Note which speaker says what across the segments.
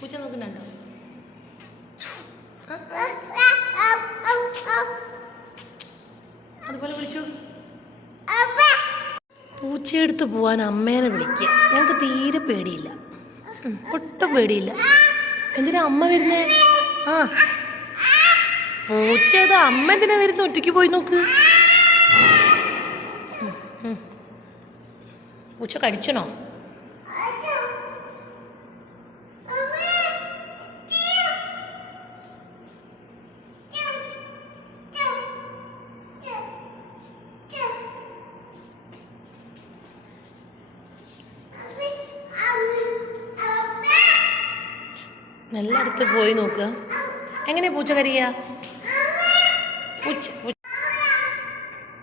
Speaker 1: പൂച്ച നോക്കുന്നുണ്ടോ? അതുപോലെ വിളിച്ചു. പൂച്ചയെടുത്ത് പോവാൻ അമ്മേനെ വിളിക്കുക ഞങ്ങൾക്ക് തീരെ പേടിയില്ല. ഒട്ടും പേടിയില്ല. എന്തിനാ അമ്മ വരുന്നേ? ആ. പൂച്ച അത് അമ്മ എന്തിനാ വരുന്ന? ഒറ്റയ്ക്ക് പോയി നോക്ക്. പൂച്ച കടിച്ചണോ? നല്ല അടുത്ത് പോയി നോക്കുക എങ്ങനെ പൂച്ച കരിയ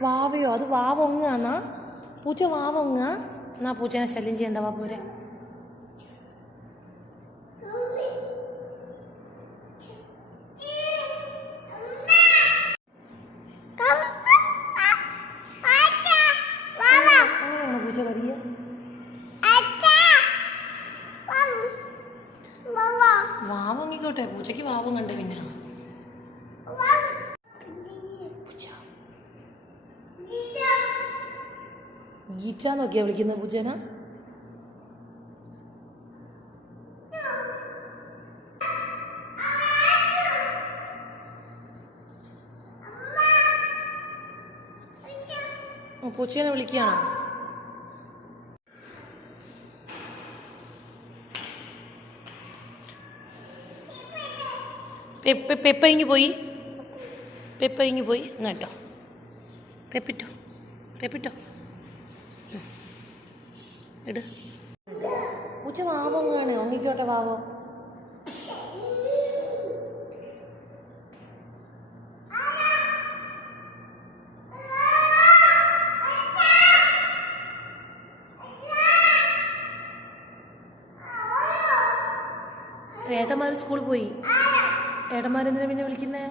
Speaker 1: വാവയോ? അത് വാവൊങ്ങാന്നാ പൂച്ച വാവൊങ്ങ എന്നാ പൂച്ചനെ ശല്യം ചെയ്യണ്ട വാ പോരെ. വാവൊങ്ങിക്കോട്ടെ. പൂച്ചയ്ക്ക് വാവും കണ്ടേ പിന്നെ ഗീച്ച നോക്കിയാ വിളിക്കുന്ന പൂച്ചേന? പൂച്ചേനെ വിളിക്കുകയാണോ പെപ്പ പെപ്പ ഇങ്ങ് പോയി. പെപ്പ ഇങ്ങ് പോയി. ഇങ്ങോട്ടോ പെപ്പിട്ടോ പെപ്പിട്ടോ. ഇട്. പൂച്ച വാവോ കാണേ ഉങ്ങിക്കോട്ടെ വാവോ. ഏട്ടന്മാർ സ്കൂളിൽ പോയി. ഏട്ടന്മാരെന്തിനാ പിന്നെ വിളിക്കുന്നേ?